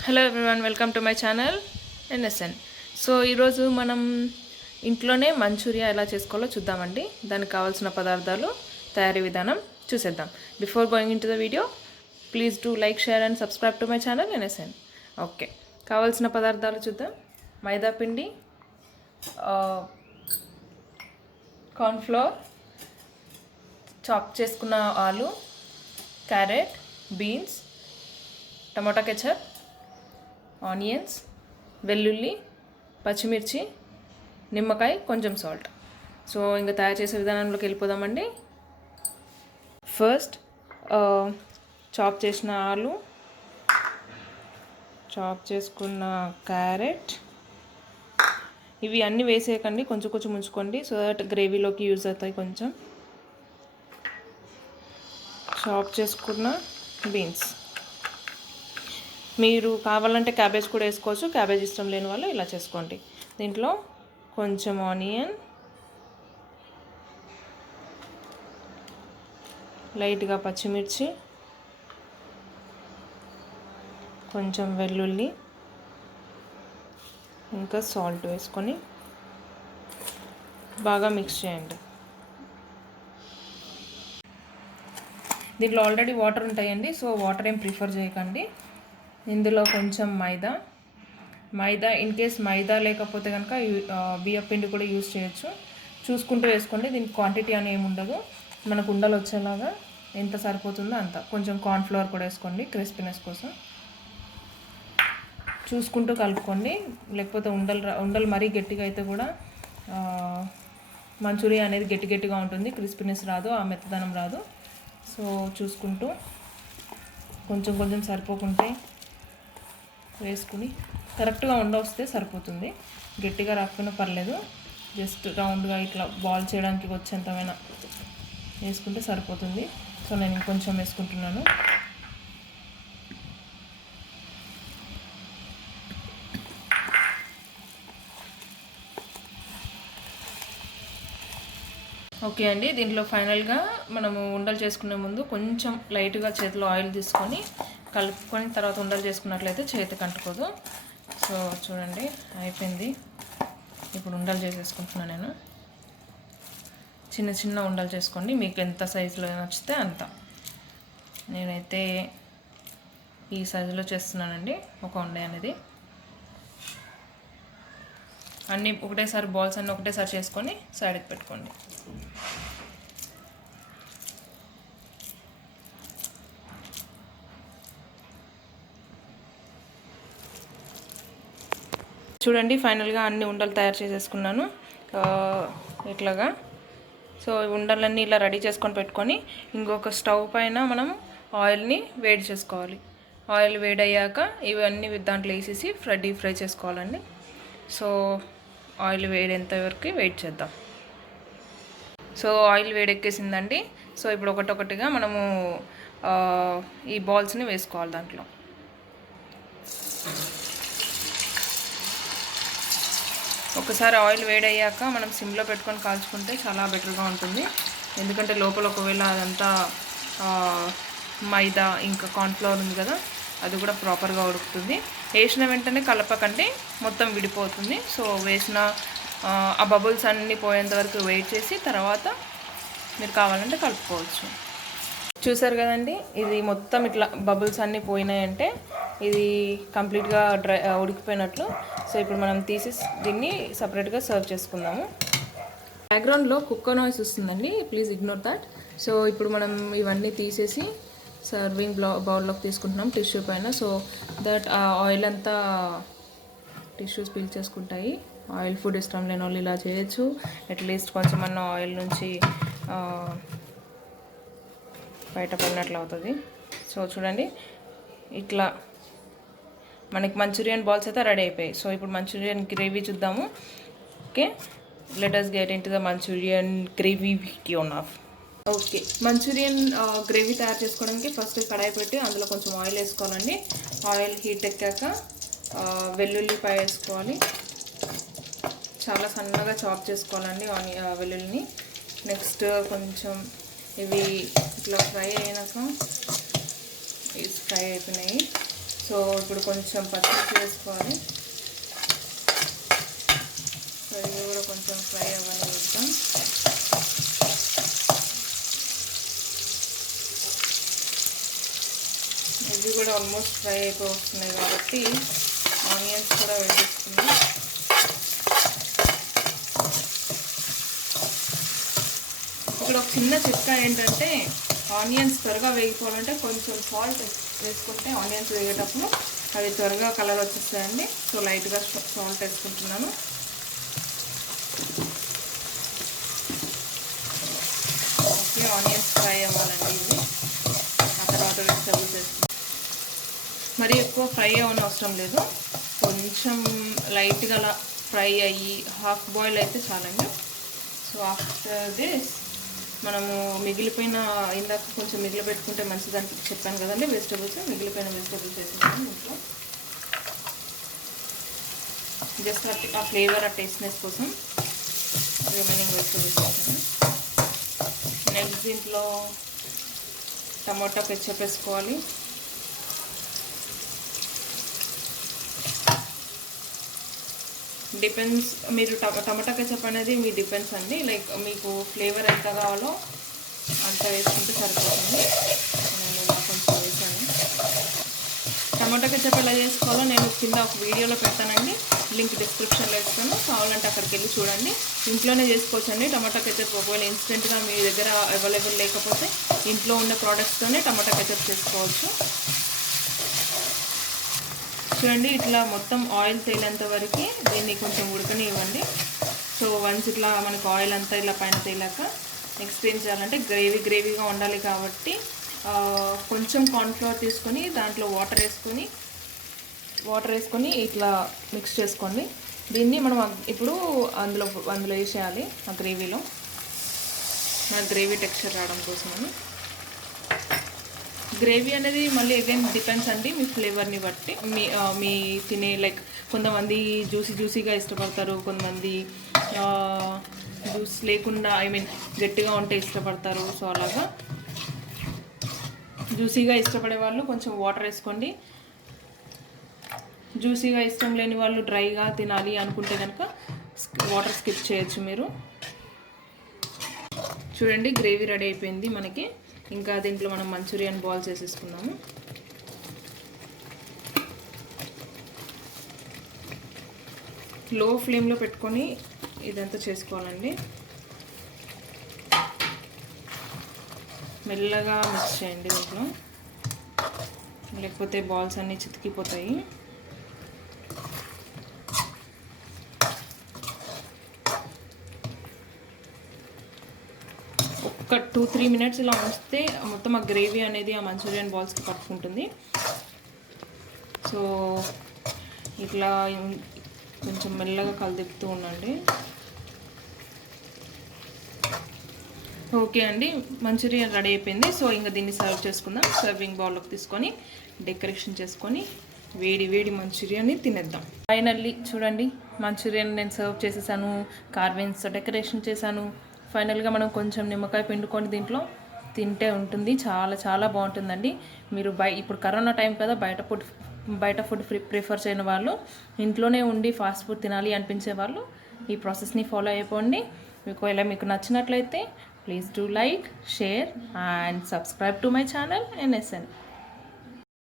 Hello everyone, welcome to my channel NSN. So ఈరోజు మనం ఇంట్లోనే మంచూరియా ఎలా చేసుకోవాలో చూద్దామండి. దానికి కావాల్సిన పదార్థాలు, తయారీ విధానం చూసేద్దాం. Before going in to the video, please do like, share and subscribe to my channel NSN. Okay, కావాల్సిన పదార్థాలు చూద్దాం. మైదా పిండి, కార్న్ఫ్లోర్, చాప్ చేసుకున్న ఆలు, క్యారెట్, బీన్స్, టమాటా కెచప్, ఆనియన్స్, వెల్లుల్లి, పచ్చిమిర్చి, నిమ్మకాయ, కొంచెం సాల్ట్. సో ఇంకా తయారు చేసే విధానంలోకి వెళ్ళిపోదామండి. ఫస్ట్ చాప్ చేసిన ఆలు, చాప్ చేసుకున్న క్యారెట్, ఇవి అన్నీ వేసేయకండి, కొంచెం కొంచెం ఉంచుకోండి సో దట్ గ్రేవీలోకి యూజ్ అవుతాయి. కొంచెం చాప్ చేసుకున్న బీన్స్, మీరు కావాలంటే క్యాబేజ్ కూడా వేసుకోవచ్చు, క్యాబేజ్ ఇష్టం లేని వాళ్ళు ఇలా చేసుకోండి. దీంట్లో కొంచెం ఆనియన్, లైట్గా పచ్చిమిర్చి, కొంచెం వెల్లుల్లి, ఇంకా సాల్ట్ వేసుకొని బాగా మిక్స్ చేయండి. దీంట్లో ఆల్రెడీ వాటర్ ఉంటాయండి, సో వాటర్ ఏం ప్రిఫర్ చేయకండి. ఇందులో కొంచెం మైదా ఇన్ కేస్ మైదా లేకపోతే కనుక బియ్యం పిండి కూడా యూజ్ చేయొచ్చు. చూసుకుంటూ వేసుకోండి. దీనికి క్వాంటిటీ అని ఏమి ఉండదు, మనకు ఉండలు వచ్చేలాగా ఎంత సరిపోతుందో అంత. కొంచెం కార్న్ఫ్లవర్ కూడా వేసుకోండి క్రిస్పీనెస్ కోసం. చూసుకుంటూ కలుపుకోండి, లేకపోతే ఉండలు మరీ గట్టిగా అయితే కూడా మంచూరియా అనేది గట్టిగా ఉంటుంది, క్రిస్పీనెస్ రాదు, ఆ మెత్తదనం రాదు. సో చూసుకుంటూ కొంచెం కొంచెం సరిపోకుంటే వేసుకుని కరెక్ట్గా వస్తే సరిపోతుంది. గట్టిగా రాకపోయినా పర్లేదు, జస్ట్ రౌండ్గా ఇట్లా బాల్ చేయడానికి వచ్చేంతమైనా వేసుకుంటే సరిపోతుంది. సో నేను ఇంకొంచెం వేసుకుంటున్నాను. ఓకే అండి, దీంట్లో ఫైనల్గా మనము ఉండలు చేసుకునే ముందు కొంచెం లైట్గా చేతిలో ఆయిల్ తీసుకొని కలుపుకొని తర్వాత ఉండలు చేసుకున్నట్లయితే చేతికి అంటుకోదు. సో చూడండి అయిపోయింది. ఇప్పుడు ఉండలు చేసేసుకుంటున్నాను నేను. చిన్న చిన్న ఉండలు చేసుకోండి, మీకు ఎంత సైజులో నచ్చితే అంత. నేనైతే ఈ సైజులో చేస్తున్నానండి ఒక ఉండ అనేది. అన్నీ ఒకటేసారి బాల్స్ అన్నీ ఒకటేసారి చేసుకొని సైడ్కి పెట్టుకోండి. చూడండి ఫైనల్గా అన్ని ఉండలు తయారు చేసేసుకున్నాను ఇట్లాగా. సో ఉండలన్నీ ఇలా రెడీ చేసుకొని పెట్టుకొని ఇంకొక స్టవ్ పైన మనం ఆయిల్ని వేడి చేసుకోవాలి. ఆయిల్ వేడయ్యాక ఇవన్నీ దాంట్లో వేసేసి డీప్ ఫ్రై చేసుకోవాలండి. సో ఆయిల్ వేడేంత వరకు వెయిట్ చేద్దాం. So oil వేడెక్కేసిందండి. సో ఇప్పుడు ఒకటొకటిగా మనము ఈ బాల్స్ని వేసుకోవాలి దాంట్లో. ఒకసారి ఆయిల్ వేడయ్యాక మనం సిమ్లో పెట్టుకొని కాల్చుకుంటే చాలా బెటర్గా ఉంటుంది. ఎందుకంటే లోపల ఒకవేళ అదంతా మైదా ఇంకా కార్న్ఫ్లవర్ ఉంది కదా, అది కూడా ప్రాపర్గా ఉడుకుతుంది. వేసిన వెంటనే కలపకండి, మొత్తం విడిపోతుంది. సో వేసిన ఆ బబుల్స్ అన్నీ పోయేంత వరకు వెయిట్ చేసి తర్వాత మీరు కావాలంటే కలుపుకోవచ్చు. చూసారు కదండి, ఇది మొత్తం ఇట్లా బబుల్స్ అన్నీ పోయినాయంటే ఇది కంప్లీట్గా ఉడికిపోయినట్లు. సో ఇప్పుడు మనం తీసి దీన్ని సపరేట్గా సర్వ్ చేసుకుందాము. బ్యాక్గ్రౌండ్లో కుక్కర్ నాయిస్ వస్తుందండి, ప్లీజ్ ఇగ్నోర్ దట్. సో ఇప్పుడు మనం ఇవన్నీ తీసేసి సర్వింగ్ బౌల్లోకి తీసుకుంటున్నాం టిష్యూ పైన. సో దట్ ఆ ఆయిల్ అంతా టిష్యూస్ పీల్ చేసుకుంటాయి. ఆయిల్ ఫుడ్ ఇష్టం లేని వాళ్ళు ఇలా చేయొచ్చు. అట్లీస్ట్ కొంచెం అన్న ఆయిల్ నుంచి బయటపడినట్లు అవుతుంది. సో చూడండి ఇట్లా మనకి మంచూరియన్ బాల్స్ అయితే రెడీ అయిపోయాయి. సో ఇప్పుడు మంచూరియన్ గ్రేవీ చూద్దాము. Okay, let us get into the Manchurian gravy video now. Okay, Manchurian gravy తయారు చేసుకోవడానికి ఫస్ట్ కడాయి పెట్టి అందులో కొంచెం ఆయిల్ వేసుకోవాలండి. ఆయిల్ హీట్ ఎక్కాక వెల్లుల్లిపాయ వేసుకోవాలి. చాలా సన్నగా చాప్ చేసుకోవాలండి వెల్లుల్లిని. నెక్స్ట్ కొంచెం ఇవి ఇట్లా ఫ్రై అయినాక ఫ్రై అయిపోయినాయి. సో ఇప్పుడు కొంచెం పచ్చిమిర్చి వేసుకోవాలి. సో ఇవి కూడా కొంచెం ఫ్రై అవ్వని వేద్దాం. ఇవి కూడా ఆల్మోస్ట్ ఫ్రై అయిపోతున్నాయి కాబట్టి ఆనియన్స్ కూడా వేసేసుకుందాం. ఇక్కడ ఒక చిన్న చిట్కా ఏంటంటే ఆనియన్స్ త్వరగా వేగిపోవాలంటే కొంచెం సాల్ట్ వేసుకుంటే ఆనియన్స్ వేగేటప్పుడు అవి త్వరగా కలర్ వచ్చేస్తాయండి. సో లైట్గా సాల్ట్ వేసుకుంటున్నాను. ఓకే, ఆనియన్స్ ఫ్రై అవ్వాలండి ఇవి. ఆ తర్వాత వెజిటబుల్స్ వేసుకుంటాం. మరీ ఎక్కువ ఫ్రై అవ్వని అవసరం లేదు, కొంచెం లైట్గా అలా ఫ్రై అయ్యి హాఫ్ బాయిల్ అయితే చాలండి. సో ఆఫ్టర్ దిస్ మనము మిగిలిపోయిన ఇందాక కొంచెం మిగిలి పెట్టుకుంటే మంచిదని చెప్పాను కదండి, వెజిటబుల్స్ మిగిలిపోయిన వెజిటబుల్స్ వేసుకుంటాను ఇంట్లో. జస్ట్ ఆ ఫ్లేవర్, ఆ టేస్ట్నెస్ కోసం రిమైనింగ్ వెజిటబుల్స్ వేసాను. నెక్స్ట్ దీంట్లో టమాటా కెచప్ వేసుకోవాలి. డిపెండ్స్, మీరు టమాటా కెచప్ అనేది మీ డిపెండ్స్ అండి. లైక్ మీకు ఫ్లేవర్ ఎంత కావాలో అంత వేసుకుంటే సరిపోతుంది. నేను ఇలా కొంచెం వేసాను. టమాటా కెచప్ ఎలా చేసుకోవాలో నేను కింద ఒక వీడియోలో పెడతానండి, లింక్ డిస్క్రిప్షన్లో ఇస్తాను. కావాలంటే అక్కడికి వెళ్ళి చూడండి. ఇంట్లోనే చేసుకోవచ్చండి టమాటా కెచప్. ఒకవేళ ఇన్స్టెంట్గా మీ దగ్గర అవైలబుల్ లేకపోతే ఇంట్లో ఉన్న ప్రోడక్ట్స్తోనే టమాటా కెచప్ చేసుకోవచ్చు. చూడండి, ఇట్లా మొత్తం ఆయిల్ తేలేంత వరకు దీన్ని కొంచెం ఉడకనివ్వండి. సో వన్స్ ఇట్లా మనకు ఆయిల్ అంతా ఇలా పైన తేలాక నెక్స్ట్ ఏం చేయాలంటే గ్రేవీగా ఉండాలి కాబట్టి కొంచెం కార్న్ఫ్లవర్ తీసుకొని దాంట్లో వాటర్ వేసుకొని ఇట్లా మిక్స్ చేసుకోండి. దీన్ని మనం ఇప్పుడు అందులో వేసేయాలి ఆ గ్రేవీలో, మన గ్రేవీ టెక్స్చర్ రావడం కోసమని. గ్రేవీ అనేది మళ్ళీ అగైన్ డిపెండ్స్ అండి మీ ఫ్లేవర్ని బట్టి. మీ తినే లైక్ కొంతమంది జ్యూసీగా ఇష్టపడతారు, కొంతమంది జ్యూస్ లేకుండా గట్టిగా ఉంటే ఇష్టపడతారు. సో అలాగా జ్యూసీగా ఇష్టపడే వాళ్ళు కొంచెం వాటర్ వేసుకోండి. జ్యూసీగా ఇష్టం లేని వాళ్ళు డ్రైగా తినాలి అనుకుంటే కనుక వాటర్ స్కిప్ చేయొచ్చు మీరు. చూడండి, గ్రేవీ రెడీ అయిపోయింది మనకి. ఇంకా దీంట్లో మనం మంచూరియన్ బాల్స్ వేసేసుకున్నాము. లో ఫ్లేమ్లో పెట్టుకొని ఇదంతా చేసుకోవాలండి. మెల్లగా మిక్స్ చేయండి దీంట్లో, లేకపోతే బాల్స్ అన్నీ చితికిపోతాయి. ఒక 2-3 మినిట్స్ ఇలా ఉంచితే మొత్తం ఆ గ్రేవీ అనేది ఆ మంచూరియన్ బాల్స్కి పట్టుకుంటుంది. సో ఇట్లా కొంచెం మెల్లగా కలిదిప్పుతూ ఉండండి. ఓకే అండి, మంచూరియన్ రెడీ అయిపోయింది. సో ఇంకా దీన్ని సర్వ్ చేసుకుందాం. సర్వింగ్ బౌల్లోకి తీసుకొని డెకరేషన్ చేసుకొని వేడి మంచూరియాన్ని తినేద్దాం. ఫైనల్లీ చూడండి, మంచూరియన్ నేను సర్వ్ చేసేసాను, కార్విన్స్తో డెకరేషన్ చేశాను. ఫైనల్గా మనం కొంచెం నిమ్మకాయ పిండుకొని దీంట్లో తింటే ఉంటుంది, చాలా బాగుంటుందండి. మీరు ఇప్పుడు కరోనా టైం కదా, బయట ఫుడ్ ప్రిఫర్ చేయని వాళ్ళు, ఇంట్లోనే ఉండి ఫాస్ట్ ఫుడ్ తినాలి అనిపించే వాళ్ళు ఈ ప్రాసెస్ని ఫాలో అయిపోండి. ఒకవేళ మీకు నచ్చినట్లయితే please do like, share and subscribe to my channel NSN.